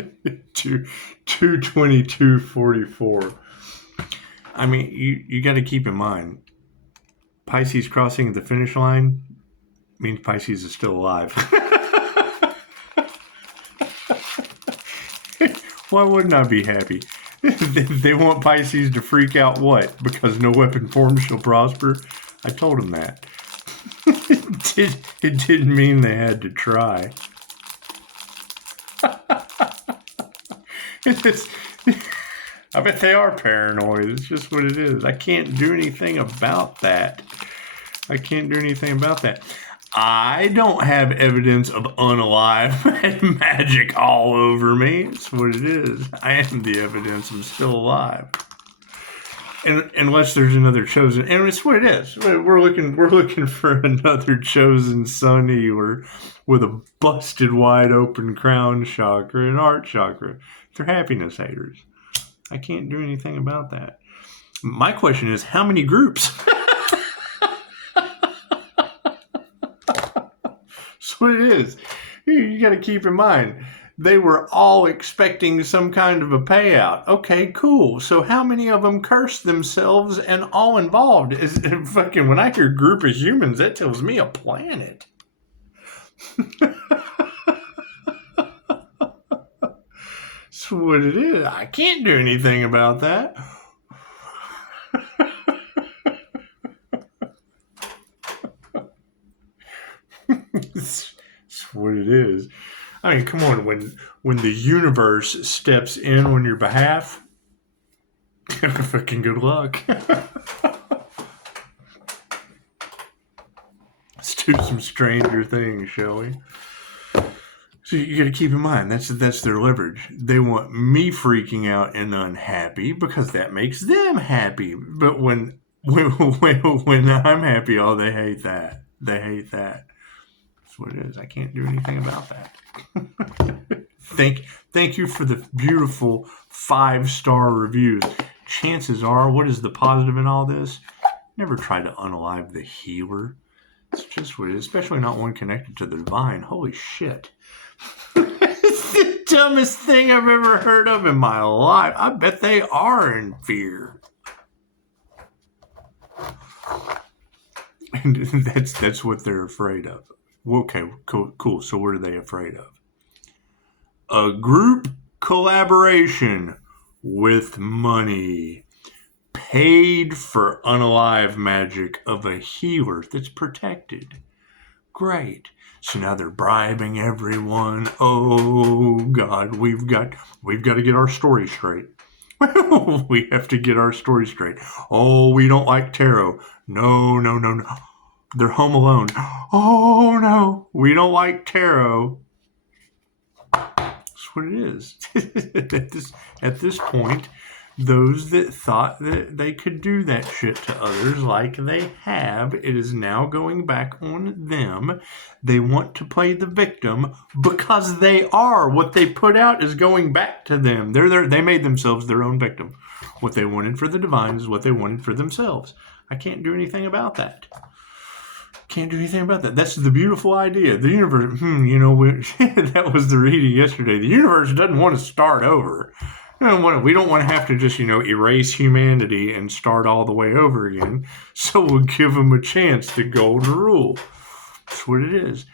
222:44. I mean, you got to keep in mind, Pisces crossing the finish line means Pisces is still alive. Why wouldn't I be happy? They want Pisces to freak out what? Because no weapon formed shall prosper? I told them that. It didn't mean they had to try. I bet they are paranoid. It's just what it is. I can't do anything about that. I don't have evidence of unalive magic all over me. It's what it is. I am the evidence I'm still alive. And unless there's another chosen, and it's what it is. We're looking for another chosen Sonny or with a busted wide open crown chakra and heart chakra. They're happiness haters. I can't do anything about that. My question is, how many groups? That's what it is. You got to keep in mind, they were all expecting some kind of a payout. Okay, cool. So how many of them cursed themselves and all involved? Is fucking, when I hear group of humans, that tells me a planet. That's what it is. I can't do anything about that. It's what it is. I mean, come on. When the universe steps in on your behalf, fucking good luck. Let's do some stranger things, shall we? So you got to keep in mind, that's their leverage. They want me freaking out and unhappy because that makes them happy. But when I'm happy, oh, they hate that. That's what it is. I can't do anything about that. Thank you for the beautiful 5-star reviews. Chances are, what is the positive in all this? Never try to unalive the healer. It's just what it is, especially not one connected to the divine. Holy shit. It's the dumbest thing I've ever heard of in my life. I bet they are in fear. And that's what they're afraid of. Okay, cool. So what are they afraid of? A group collaboration with money. Paid for unalive magic of a healer that's protected. Great. So now they're bribing everyone. Oh God, we've got to get our story straight. We have to get our story straight. Oh, we don't like tarot. No. They're home alone. Oh no, we don't like tarot. That's what it is. At this point, those that thought that they could do that shit to others like they have, it is now going back on them. They want to play the victim because they are. What they put out is going back to them. They made themselves their own victim. What they wanted for the divine is what they wanted for themselves. I can't do anything about that. That's the beautiful idea. The universe, that was the reading yesterday. The universe doesn't want to start over. We don't want to have to just, erase humanity and start all the way over again. So we'll give them a chance. The golden rule. That's what it is.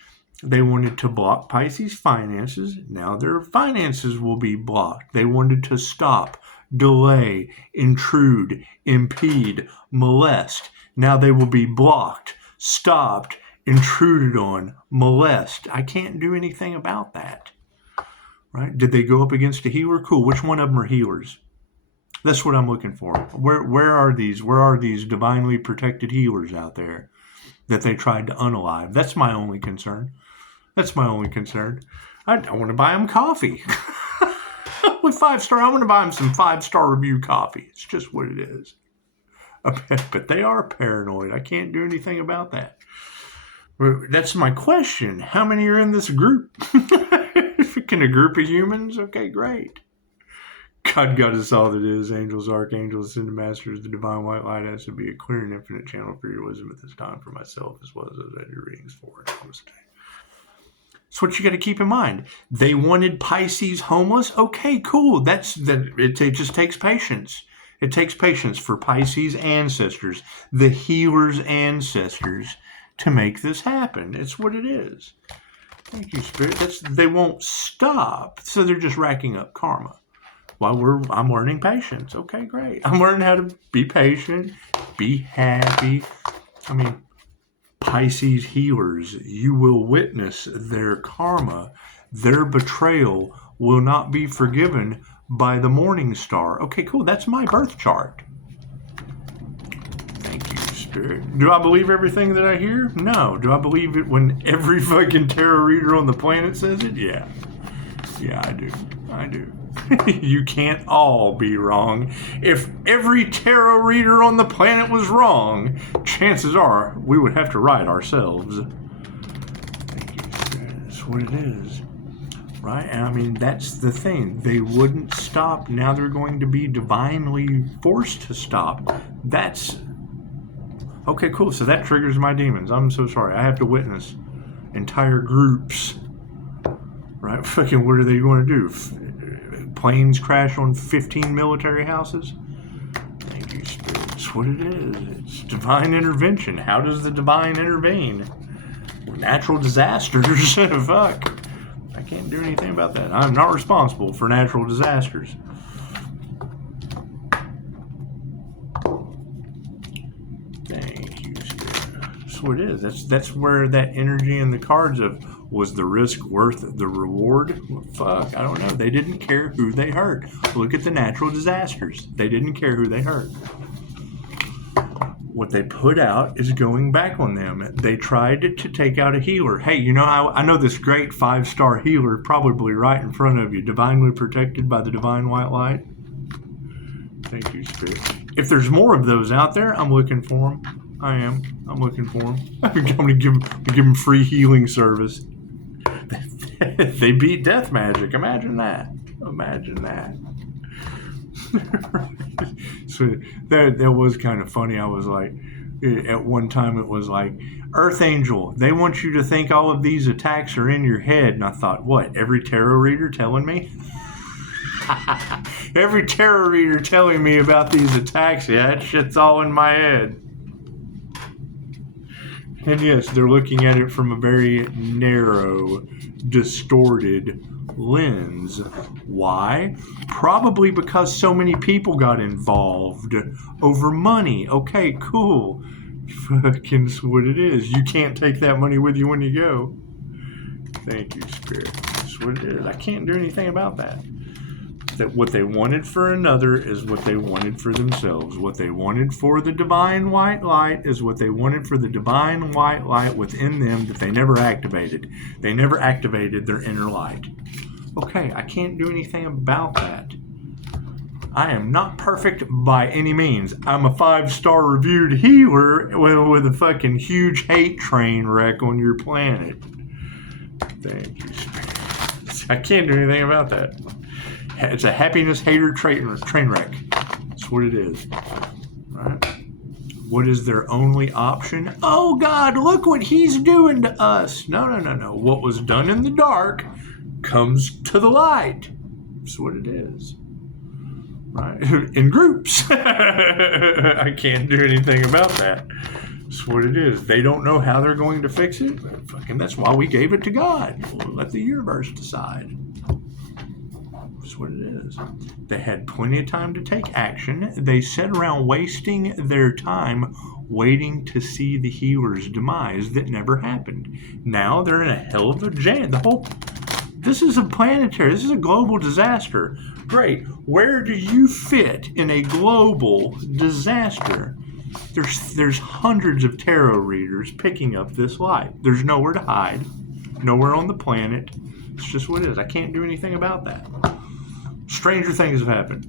They wanted to block Pisces' finances. Now their finances will be blocked. They wanted to stop, delay, intrude, impede, molest. Now they will be blocked, stopped, intruded on, molest. I can't do anything about that. Right? Did they go up against a healer? Cool. Which one of them are healers? That's what I'm looking for. Where are these? Where are these divinely protected healers out there that they tried to unalive? That's my only concern. I want to buy them coffee. With 5-star, I want to buy them some 5-star review coffee. It's just what it is. But they are paranoid. I can't do anything about that. That's my question. How many are in this group? Can a group of humans? Okay, great. God us all that is, angels, archangels, ascended masters, the divine white light has to be a clear and infinite channel for your wisdom at this time for myself as well as those I do readings for. Namaste. That's what you got to keep in mind. They wanted Pisces homeless. Okay, cool. It just takes patience. It takes patience for Pisces ancestors, the healer's ancestors, to make this happen. It's what it is. Thank you, Spirit. They won't stop, so they're just racking up karma. While I'm learning patience. Okay, great. I'm learning how to be patient, be happy. I mean, Pisces healers, you will witness their karma. Their betrayal will not be forgiven by the morning star. Okay, cool. That's my birth chart. Thank you, Spirit. Do I believe everything that I hear? No. Do I believe it when every fucking tarot reader on the planet says it? Yeah. Yeah, I do. I do. You can't all be wrong. If every tarot reader on the planet was wrong, chances are we would have to write ourselves. Thank you, Spirit. That's what it is. Right? And I mean, that's the thing. They wouldn't stop. Now they're going to be divinely forced to stop. That's... Okay, cool. So that triggers my demons. I'm so sorry. I have to witness entire groups. Right? Fucking what are they going to do? Planes crash on 15 military houses? Thank you, Spirit. That's what it is. It's divine intervention. How does the divine intervene? Natural disasters. Fuck. I can't do anything about that. I'm not responsible for natural disasters. Thank you, Spirit. That's what it is. That's where that energy in the cards of, was the risk worth the reward? Well, fuck, I don't know. They didn't care who they hurt. Look at the natural disasters. They didn't care who they hurt. What they put out is going back on them. They tried to take out a healer. Hey, you know, I know this great 5-star healer probably right in front of you, divinely protected by the divine white light. Thank you, Spirit. If there's more of those out there, I'm looking for them. I am. I'm looking for them. I'm going to give them free healing service. They beat death magic. Imagine that. Imagine that. So that was kind of funny. I was like, at one time it was like, Earth Angel, they want you to think all of these attacks are in your head. And I thought, what? Every tarot reader telling me? Every tarot reader telling me about these attacks. Yeah, that shit's all in my head. And yes, they're looking at it from a very narrow, distorted lens. Why? Probably because so many people got involved over money. Okay, cool. Fucking what it is. You can't take that money with you when you go. Thank you, Spirit. That's what it is. I can't do anything about that. That what they wanted for another is what they wanted for themselves. What they wanted for the divine white light is what they wanted for the divine white light within them that they never activated. They never activated their inner light. Okay, I can't do anything about that. I am not perfect by any means. I'm a 5-star reviewed healer with a fucking huge hate train wreck on your planet. Thank you, Spirit. I can't do anything about that. It's a happiness hater train wreck. That's what it is. Right? What is their only option? Oh God, look what he's doing to us. No. What was done in the dark comes to the light. That's what it is. Right? In groups. I can't do anything about that. That's what it is. They don't know how they're going to fix it. Fucking that's why we gave it to God. We'll let the universe decide. That's what it is. They had plenty of time to take action. They sat around wasting their time waiting to see the healer's demise that never happened. Now they're in a hell of a jam. This is a planetary, this is a global disaster. Great. Where do you fit in a global disaster? There's hundreds of tarot readers picking up this light. There's nowhere to hide. Nowhere on the planet. It's just what it is. I can't do anything about that. Stranger things have happened.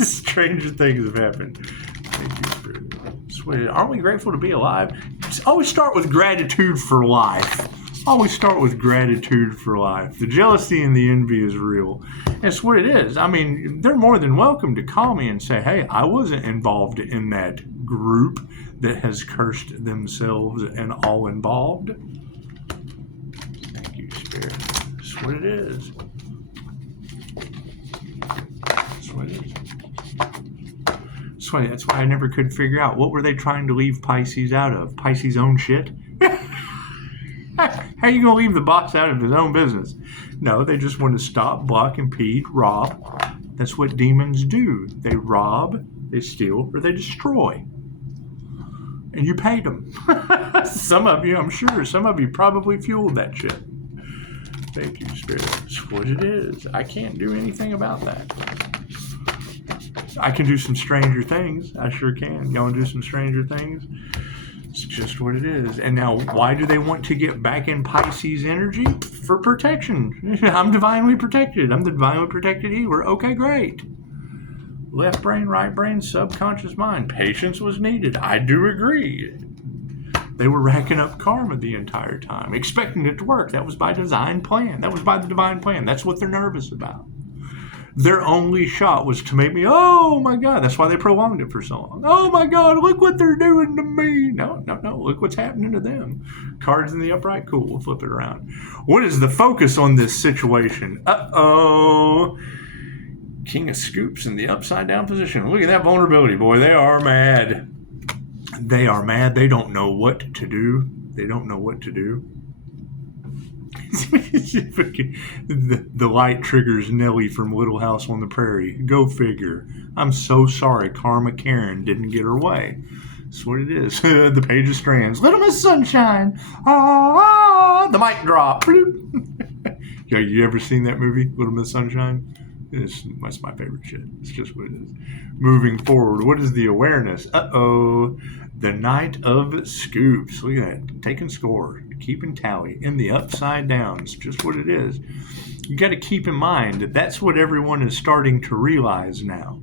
Stranger things have happened. Thank you, Spirit. Sweet. Aren't we grateful to be alive? Just always start with gratitude for life. Always start with gratitude for life. The jealousy and the envy is real. It's what it is. I mean, they're more than welcome to call me and say, hey, I wasn't involved in that group that has cursed themselves and all involved. Thank you, Spirit. That's what it is. That's what it is. That's why I never could figure out, what were they trying to leave Pisces out of? Pisces' own shit? How are you going to leave the boss out of his own business? No, they just want to stop, block, impede, rob. That's what demons do. They rob, they steal, or they destroy. And you paid them. Some of you, I'm sure, some of you probably fueled that shit. Thank you, Spirit. That's what it is. I can't do anything about that. I can do some stranger things. I sure can. Y'all want to do some stranger things? It's just what it is. And now, why do they want to get back in Pisces energy? For protection. I'm divinely protected. I'm the divinely protected healer. Okay, great. Left brain, right brain, subconscious mind. Patience was needed. I do agree. They were racking up karma the entire time, expecting it to work. That was by design plan. That was by the divine plan. That's what they're nervous about. Their only shot was to make me, oh my God, that's why they prolonged it for so long. Oh my God, look what they're doing to me. No, look what's happening to them. Cards in the upright, cool, we'll flip it around. What is the focus on this situation? Uh-oh. King of Scoops in the upside down position. Look at that vulnerability, boy. They are mad. They are mad. They don't know what to do. They don't know what to do. The light triggers Nellie from Little House on the Prairie. Go figure. I'm so sorry Karma Karen didn't get her way. That's what it is. The Page of Strands. Little Miss Sunshine. The mic drop. Yeah, you ever seen that movie, Little Miss Sunshine? That's my favorite shit. It's just what it is. Moving forward, what is the awareness? Uh-oh. The Knight of Scoops. Look at that. Taking score. Keeping tally. In the upside down. It's just what it is. You got to keep in mind that that's what everyone is starting to realize now.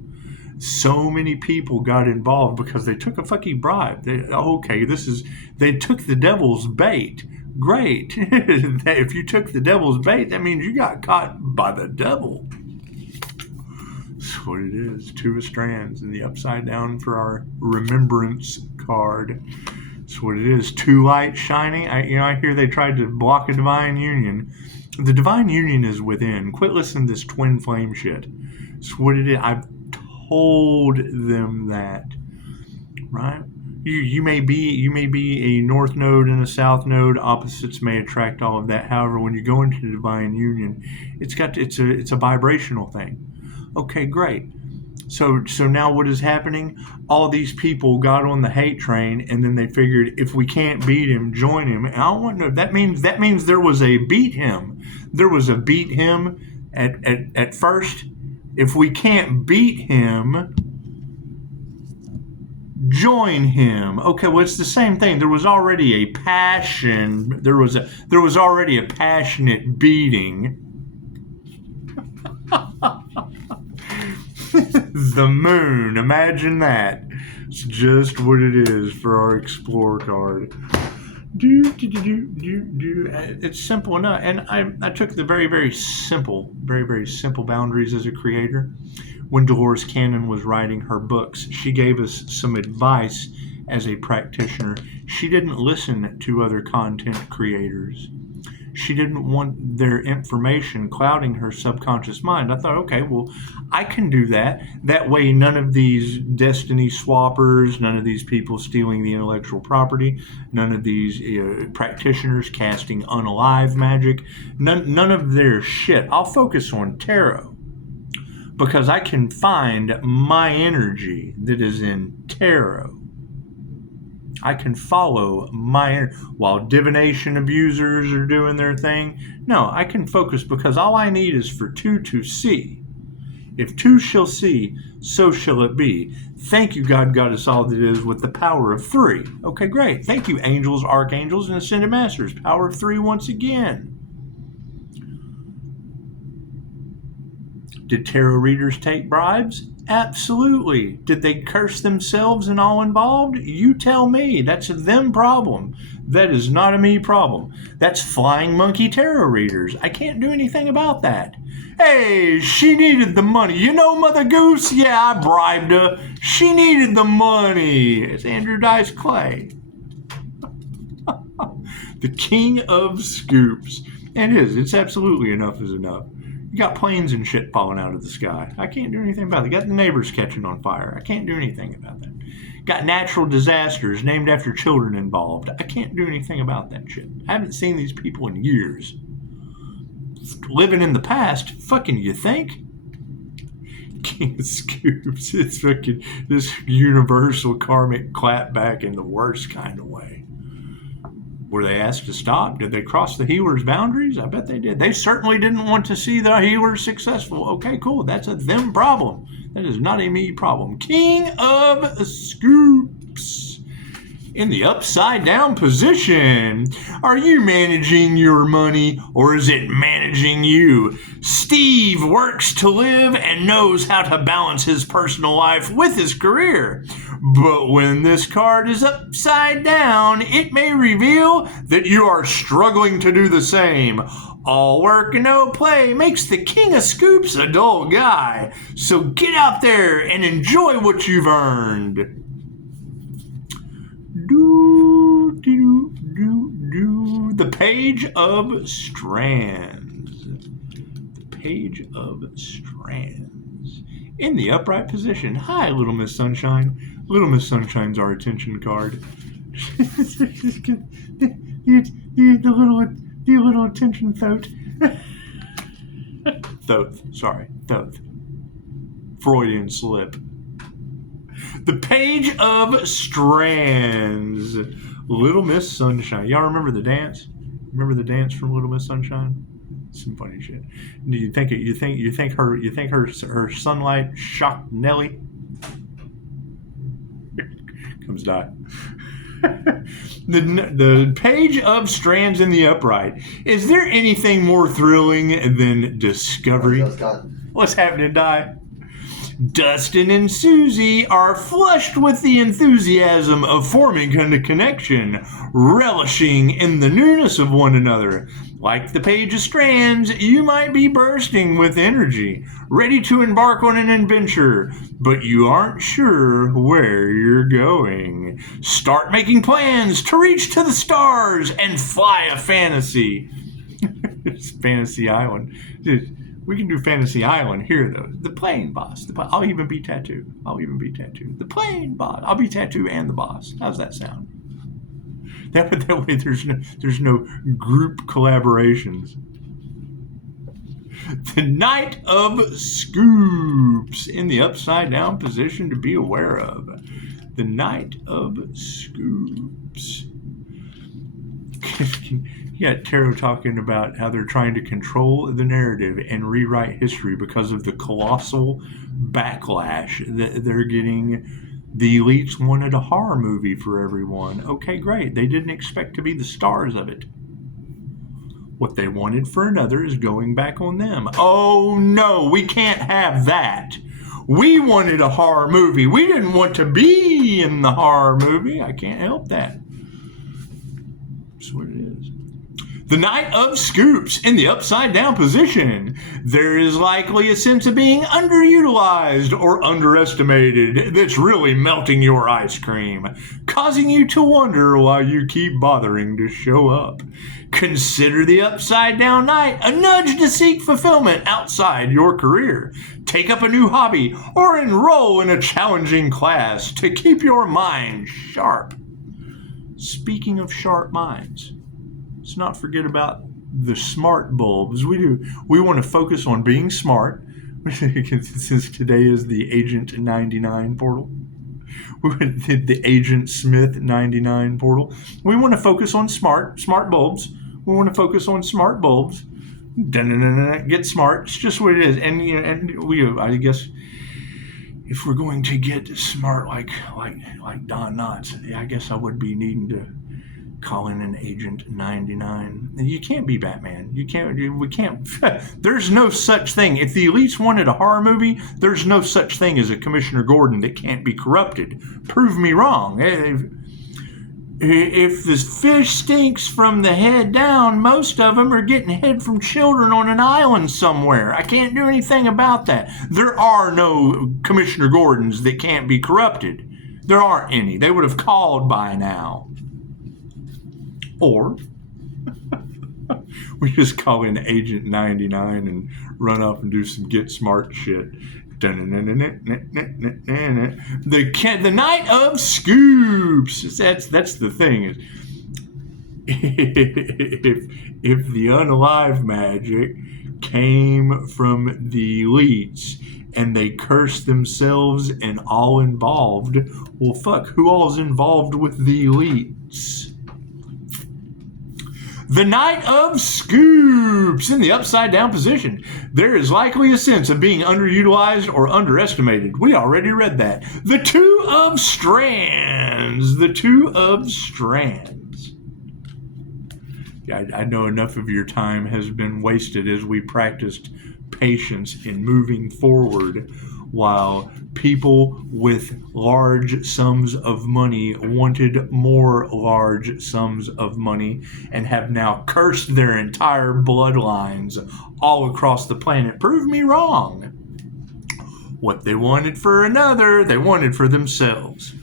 So many people got involved because they took a fucking bribe. They took the devil's bait. Great. If you took the devil's bait, that means you got caught by the devil. That's what it is. Two of Strands in the upside down for our remembrance card. That's what it is. Two lights shining. I hear they tried to block a divine union. The divine union is within. Quit listening to this twin flame shit. That's what it is. I've told them that. Right? You may be a north node and a south node. Opposites may attract all of that. However, when you go into the divine union, it's a vibrational thing. Okay, great. So now what is happening? All these people got on the hate train, and then they figured, if we can't beat him, join him. And I don't want to know. That means there was a beat him. There was a beat him at first. If we can't beat him, join him. Okay, well, it's the same thing. There was already a passion. There was already a passionate beating. The moon. Imagine that. It's just what it is for our Explore card. It's simple enough. And I took the very, very simple boundaries as a creator. When Dolores Cannon was writing her books, she gave us some advice as a practitioner. She didn't listen to other content creators. She didn't want their information clouding her subconscious mind. I thought, okay, well, I can do that. That way, none of these destiny swappers, none of these people stealing the intellectual property, none of these practitioners casting unalive magic, none of their shit. I'll focus on tarot because I can find my energy that is in tarot. I can follow while divination abusers are doing their thing. No, I can focus because all I need is for two to see. If two shall see, so shall it be. Thank you, God, Goddess, all that is, with the power of three. Okay, great. Thank you, angels, archangels, and ascended masters. Power of three once again. Did tarot readers take bribes? Absolutely. Did they curse themselves and all involved? You tell me. That's a them problem. That is not a me problem. That's flying monkey tarot readers. I can't do anything about that. Hey, she needed the money. You know, Mother Goose? Yeah, I bribed her. She needed the money. It's Andrew Dice Clay. The King of Scoops. It is. It's absolutely enough is enough. You got planes and shit falling out of the sky. I can't do anything about it. You got the neighbors catching on fire. I can't do anything about that. Got natural disasters named after children involved. I can't do anything about that shit. I haven't seen these people in years. Living in the past, fucking you think? King of Scoops. It's fucking this universal karmic clapback in the worst kind of way. Were they asked to stop? Did they cross the healer's boundaries? I bet they did. They certainly didn't want to see the healers successful. Okay, cool. That's a them problem. That is not a me problem. King of Scoops. In the upside down position. Are you managing your money or is it managing you? Steve works to live and knows how to balance his personal life with his career. But when this card is upside down, it may reveal that you are struggling to do the same. All work and no play makes the King of Scoops a dull guy. So get out there and enjoy what you've earned. The Page of Strands. The Page of Strands. In the upright position. Hi, Little Miss Sunshine. Little Miss Sunshine's our attention card. The little attention thote. Thoth. Freudian slip. The Page of Strands. Little Miss Sunshine. Y'all remember the dance? Remember the dance from Little Miss Sunshine? Some funny shit. Do you think her sunlight shocked Nelly? Comes die. The Page of Strands in the upright. Is there anything more thrilling than discovery? What's happening, Die? Dustin and Susie are flushed with the enthusiasm of forming a connection, relishing in the newness of one another. Like the Page of Strands, you might be bursting with energy, ready to embark on an adventure, but you aren't sure where you're going. Start making plans to reach to the stars and fly a fantasy. It's Fantasy Island. Dude, we can do Fantasy Island here, though. The plane boss. I'll even be tattooed. The plane boss. I'll be tattooed and the boss. How's that sound? That way there's no group collaborations. The Knight of Scoops. In the upside down position to be aware of. The Knight of Scoops. You got Tarot talking about how they're trying to control the narrative and rewrite history because of the colossal backlash that they're getting. The elites wanted a horror movie for everyone. Okay, great. They didn't expect to be the stars of it. What they wanted for another is going back on them. Oh no, we can't have that. We wanted a horror movie. We didn't want to be in the horror movie. I can't help that. That's what it is. The Knight of Scoops in the upside down position. There is likely a sense of being underutilized or underestimated that's really melting your ice cream, causing you to wonder why you keep bothering to show up. Consider the upside down night a nudge to seek fulfillment outside your career. Take up a new hobby or enroll in a challenging class to keep your mind sharp. Speaking of sharp minds, let's not forget about the smart bulbs. We want to focus on being smart, since today is the Agent 99 portal. The Agent Smith 99 portal. We want to focus on smart bulbs. We want to focus on smart bulbs. Get smart. It's just what it is. And I guess, if we're going to get smart like Don Knotts, I guess I would be needing to call in an Agent 99. You can't be Batman. We can't. There's no such thing. If the elites wanted a horror movie, there's no such thing as a Commissioner Gordon that can't be corrupted. Prove me wrong. If the fish stinks from the head down, most of them are getting head from children on an island somewhere. I can't do anything about that. There are no Commissioner Gordons that can't be corrupted. There aren't any. They would have called by now. Or We just call in Agent 99 and run off and do some get smart shit. The Night of Scoops. That's the thing. If the unalive magic came from the elites and they cursed themselves and all involved, well, fuck, who all's involved with the elites? The Knight of Scoops in the upside down position. There is likely a sense of being underutilized or underestimated. We already read that. The Two of Strands. The Two of Strands. I know enough of your time has been wasted as we practiced patience in moving forward while people with large sums of money wanted more large sums of money and have now cursed their entire bloodlines all across the planet. Prove me wrong. What they wanted for another, they wanted for themselves.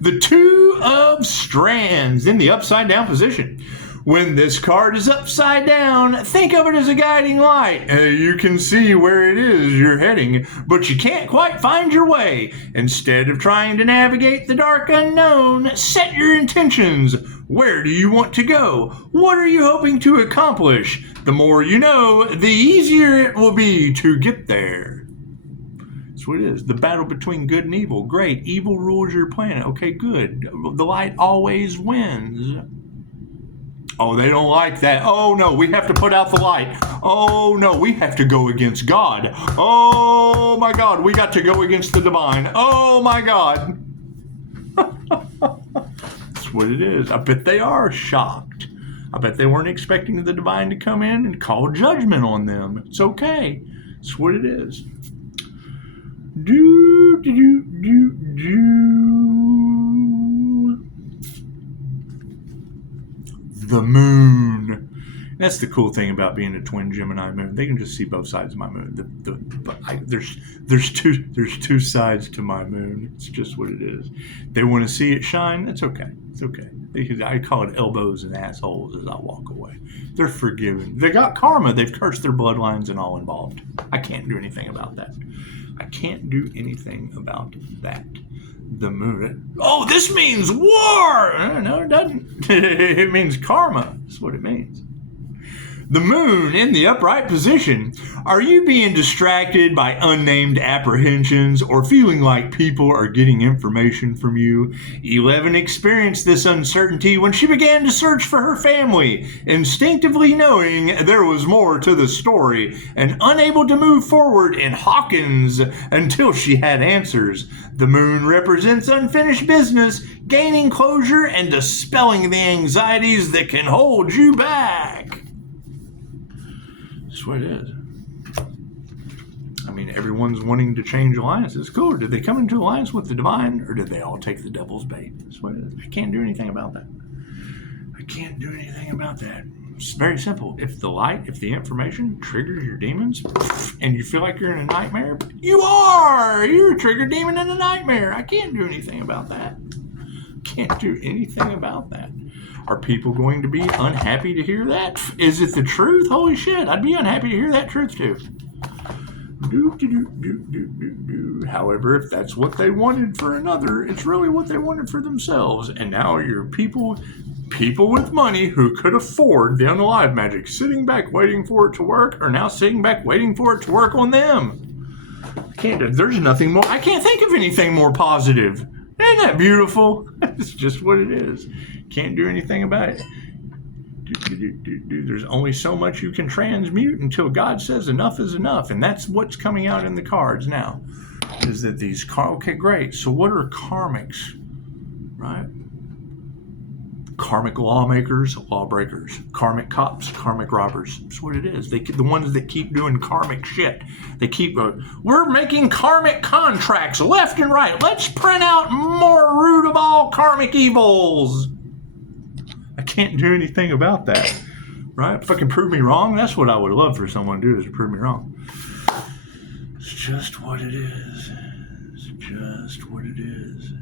The Two of Strands in the upside down position. When this card is upside down, think of it as a guiding light. You can see where it is you're heading, but you can't quite find your way. Instead of trying to navigate the dark unknown, set your intentions. Where do you want to go? What are you hoping to accomplish? The more you know, the easier it will be to get there. That's what it is. The battle between good and evil. Great. Evil rules your planet. Okay, good. The light always wins. Oh, they don't like that. Oh, no, we have to put out the light. Oh, no, we have to go against God. Oh, my God, we got to go against the divine. Oh, my God. That's what it is. I bet they are shocked. I bet they weren't expecting the divine to come in and call judgment on them. It's okay. That's what it is. The moon. That's the cool thing about being a twin Gemini moon. They can just see both sides of my moon. There's two sides to my moon. It's just what it is. They want to see it shine. It's okay. It's okay. I call it elbows and assholes as I walk away. They're forgiven. They got karma. They've cursed their bloodlines and all involved. I can't do anything about that. I can't do anything about that. The moon. Oh, this means war! No, it doesn't. It means karma. That's what it means. The moon in the upright position. Are you being distracted by unnamed apprehensions or feeling like people are getting information from you? 11 experienced this uncertainty when she began to search for her family, instinctively knowing there was more to the story and unable to move forward in Hawkins until she had answers. The moon represents unfinished business, gaining closure and dispelling the anxieties that can hold you back. That's what it is. I mean, everyone's wanting to change alliances. Cool. Did they come into alliance with the divine, or did they all take the devil's bait? That's what it is. I can't do anything about that. I can't do anything about that. It's very simple. If the information triggers your demons, and you feel like you're in a nightmare, you're a triggered demon in a nightmare. I can't do anything about that. Can't do anything about that. Are people going to be unhappy to hear that? Is it the truth? Holy shit, I'd be unhappy to hear that truth too. However, if that's what they wanted for another, it's really what they wanted for themselves. And now you're people with money who could afford the unalive magic, sitting back waiting for it to work, are now sitting back waiting for it to work on them. There's nothing more. I can't think of anything more positive. Isn't that beautiful? It's just what it is. Can't do anything about it. There's only so much you can transmute until God says enough is enough. And that's what's coming out in the cards now. Is that these okay, great. So what are karmics? Right? Karmic lawmakers, lawbreakers. Karmic cops, karmic robbers. That's what it is. The ones that keep doing karmic shit. They keep we're making karmic contracts left and right. Let's print out more root of all karmic evils. I can't do anything about that. Right? Fucking prove me wrong. That's what I would love for someone to do, is to prove me wrong. It's just what it is. It's just what it is.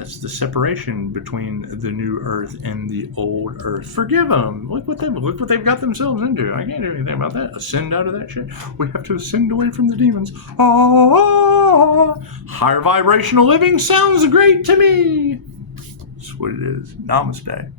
That's the separation between the new earth and the old earth. Forgive them. Look what they've got themselves into. I can't do anything about that. Ascend out of that shit. We have to ascend away from the demons. Higher vibrational living sounds great to me. That's what it is. Namaste.